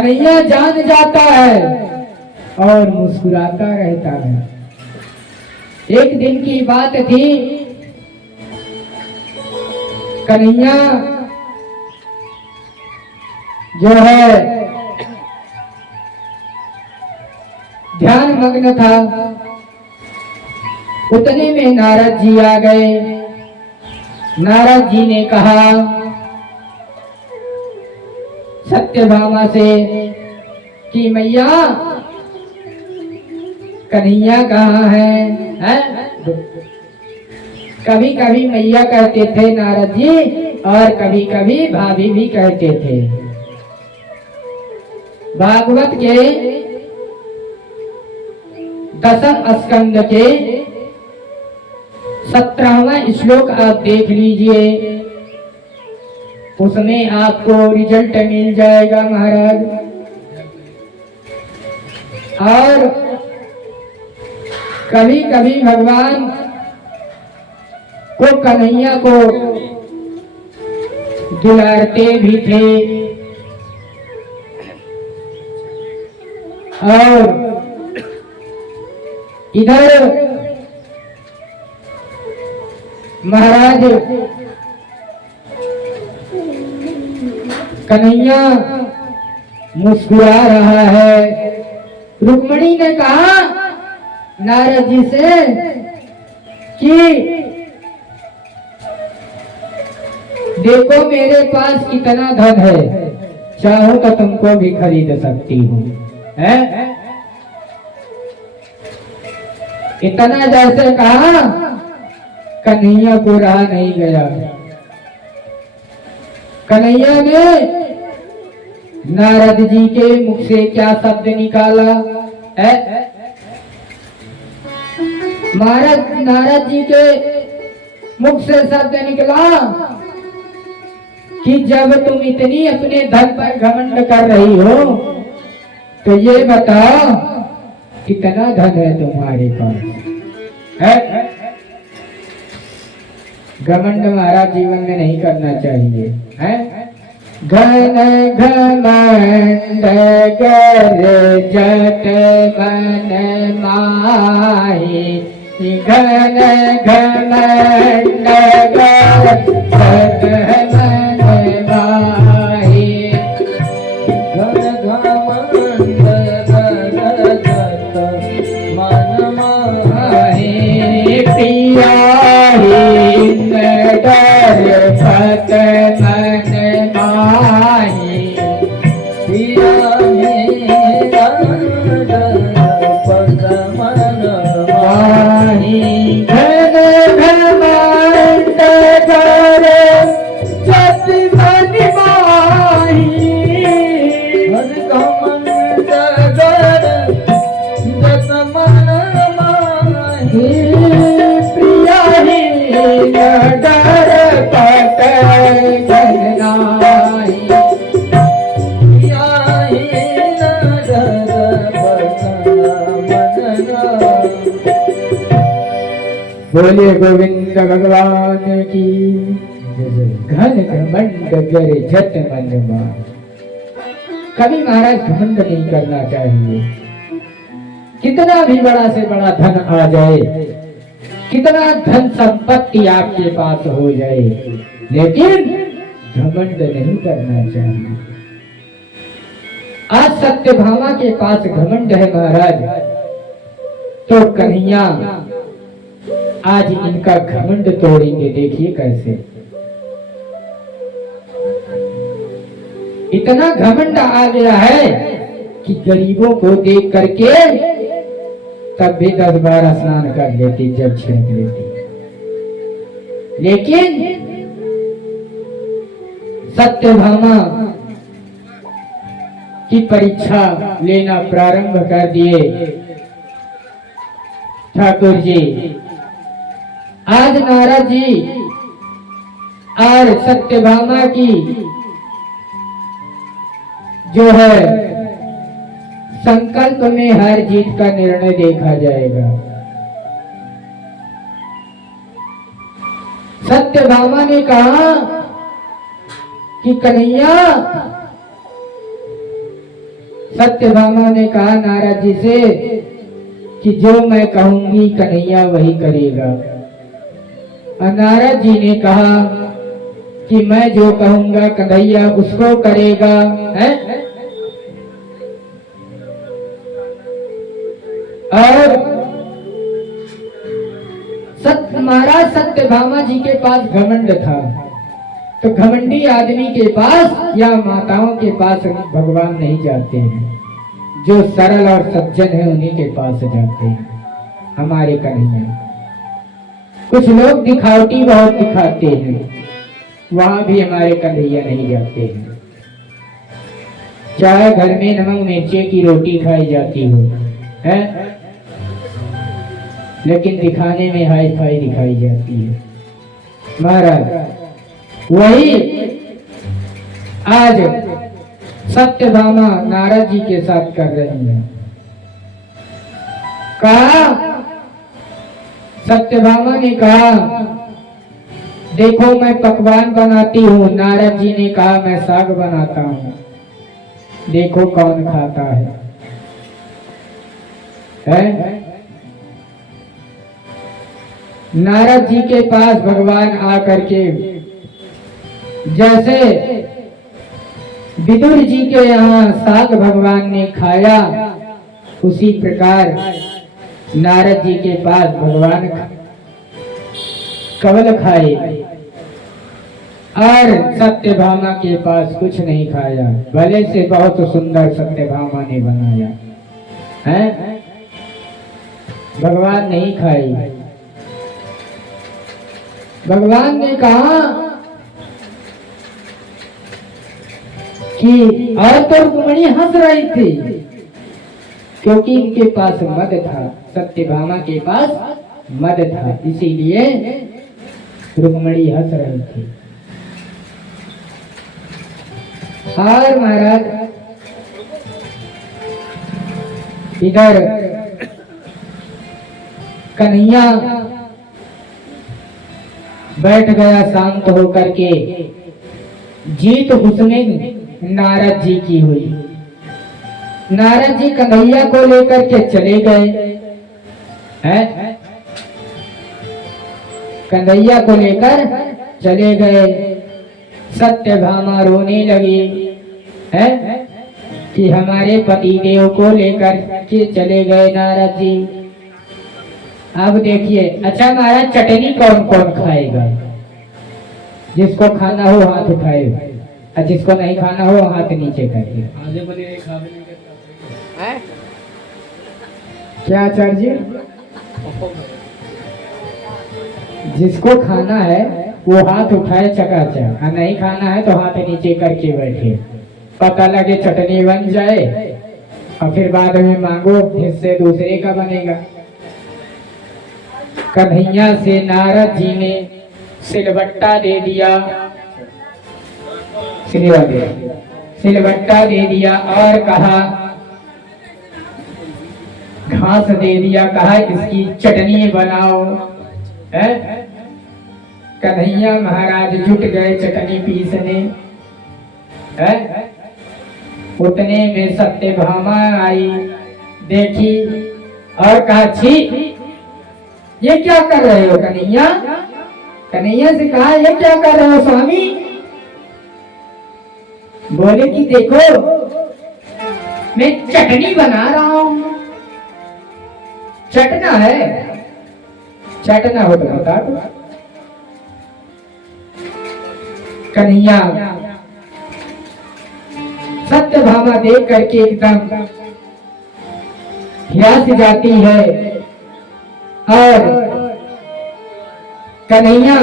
कन्हैया जान जाता है और मुस्कुराता रहता है। एक दिन की बात थी, कन्हैया जो है ध्यान मग्न था। उतने में नारद जी आ गए। नारद जी ने कहा सत्यभामा से कि मैया कन्हैया कहाँ है? कभी कभी मैया कहते थे नारद जी, और कभी कभी भाभी भी कहते थे। भागवत के 10वें स्कंद के 17वां श्लोक आप देख लीजिए, उसमें आपको रिजल्ट मिल जाएगा महाराज। और कभी कभी भगवान को कन्हैया को दुलारते भी थे। और इधर महाराज कन्हैया मुस्कुरा रहा है। रुक्मिणी ने कहा नारद जी से कि देखो मेरे पास कितना धन है, चाहो तो तुमको भी खरीद सकती हूँ। है इतना जैसे कहा, कन्हैया को रहा नहीं गया। कन्हैया ने नारद जी के मुख से क्या शब्द निकाला? महाराज नारद जी के मुख से शब्द निकला कि जब तुम इतनी अपने धन पर घमंड कर रही हो तो ये बताओ कितना धन है तुम्हारे पास? है घमंड महाराज जीवन में नहीं करना चाहिए। है घन घमंड गर्जत मन माहि, घन घमंड गर्जत मन माहि, घन घमंड गर्जत मन माहि, पिया डर भक्त मन माहि, पिया भक्त मन माहि, घन घमंड गर्जत मन माहि, घन घमंड गर्जत मन माहि, प्रिया डर पट गहनाई, बोले गोविंद भगवान की। घन घमंड गर्जत मन माहि, कभी महाराज घमंड नहीं करना चाहिए। कितना भी बड़ा से बड़ा धन आ जाए, कितना धन संपत्ति आपके पास हो जाए, लेकिन घमंड नहीं करना चाहिए। आज सत्यभामा के पास घमंड है महाराज, तो कन्हैया आज इनका घमंड तोड़ेंगे। देखिए कैसे इतना घमंड आ गया है कि गरीबों को देख करके तब भी 10 बार स्नान कर लेती, जब छिड़क लेती। लेकिन सत्यभामा की परीक्षा लेना प्रारंभ कर दिए ठाकुर जी। आज नारद जी और सत्यभामा की जो है संकल्प में हर जीत का निर्णय देखा जाएगा। सत्यभामा ने कहा कि कन्हैया सत्यभामा ने कहा नारद जी से कि जो मैं कहूंगी कन्हैया वही करेगा। और नारद जी ने कहा कि मैं जो कहूंगा कन्हैया उसको करेगा है। और महाराज सत्यभामा जी के पास घमंड था। तो घमंडी आदमी के पास या माताओं के पास भगवान नहीं जाते हैं। जो सरल और सज्जन है उन्हीं के पास जाते हैं हमारे कन्हैया। कुछ लोग दिखावटी बहुत दिखाते हैं, वहां भी हमारे कन्हैया नहीं जाते हैं। चाहे घर में नमक मिर्चे की रोटी खाई जाती हो है, लेकिन दिखाने में हाई फाई दिखाई जाती है। महाराज वही आज सत्यभामा नारद जी के साथ कर रही है। कहा सत्यभामा ने कहा देखो मैं पकवान बनाती हूँ। नारद जी ने कहा मैं साग बनाता हूँ, देखो कौन खाता है? नारद जी के पास भगवान आकर के जैसे विदुर जी के यहाँ साग भगवान ने खाया, उसी प्रकार नारद जी के पास भगवान कवल खाए और सत्यभामा के पास कुछ नहीं खाया। भले से बहुत सुंदर सत्यभामा ने बनाया है, भगवान नहीं खाई। भगवान ने कहा कि और तो रुक्मिणी हंस रही थी क्योंकि इनके पास मद था, सत्यभामा के पास मद था, इसीलिए रुक्मिणी हंस रही थी। और महाराज इधर कन्हैया बैठ गया शांत होकर के। जीत उसमें नारद जी की हुई। नारद जी कन्हैया को लेकर के चले गए हैं, कन्हैया को लेकर चले गए। सत्यभामा रोने लगी है कि हमारे पतिदेव को लेकर के चले गए नारद जी। अब देखिए, अच्छा महाराज चटनी कौन कौन खाएगा? जिसको खाना हो हाथ उठाए, और जिसको नहीं खाना हो हाथ नीचे करके। क्या आचार्य? जिसको खाना है वो हाथ उठाए चकाचक, और नहीं खाना है तो हाथ नीचे करके बैठे। पता लगे चटनी बन जाए और फिर बाद में मांगो, हिस्से दूसरे का बनेगा। कन्हैया से नारद जी ने सिलबट्टा दे दिया, सिलबट्टा दे दिया और कहा घास दे दिया, कहा इसकी चटनी बनाओ है। कन्हैया महाराज जुट गए चटनी पीसने है। उतने में सत्यभामा आई, देखी और कहा छी ये क्या कर रहे हो कन्हैया? कन्हैया से कहा ये क्या कर रहे हो स्वामी? बोले कि देखो मैं चटनी बना रहा हूं। चटना है, चटना हो तो बता दो। कन्हैया सत्यभामा देख करके एकदम हियास जाती है और कन्हैया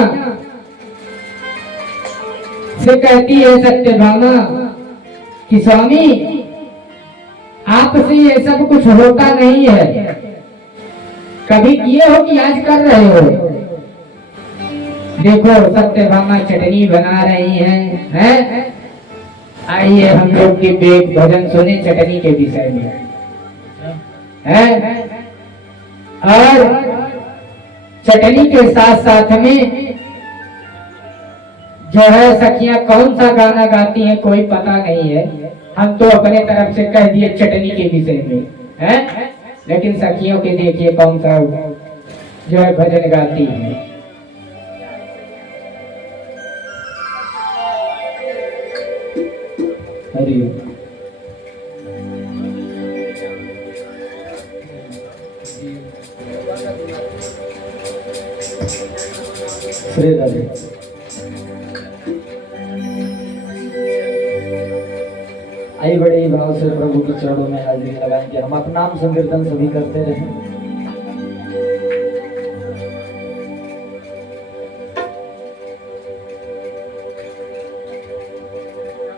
से कहती है सत्यभामा कि स्वामी आपसे ये सब कुछ होता नहीं है, कभी किए हो कि आज कर रहे हो? देखो सत्यभामा चटनी बना रही हैं। आइए हम लोग के वेद भजन सुने चटनी के विषय में है। और चटनी के साथ साथ में जो है सखियां कौन सा गाना गाती हैं कोई पता नहीं है। हम तो अपने तरफ से कह दिए चटनी के विषय में, हैं? लेकिन सखियों के देखिए कौन सा जो है भजन गाती है। हरि श्री राधे। आई बड़े भाव से प्रभु के चरणों में हाजिरी लगाएंगे। हम अपना नाम संकीर्तन सभी करते रहे।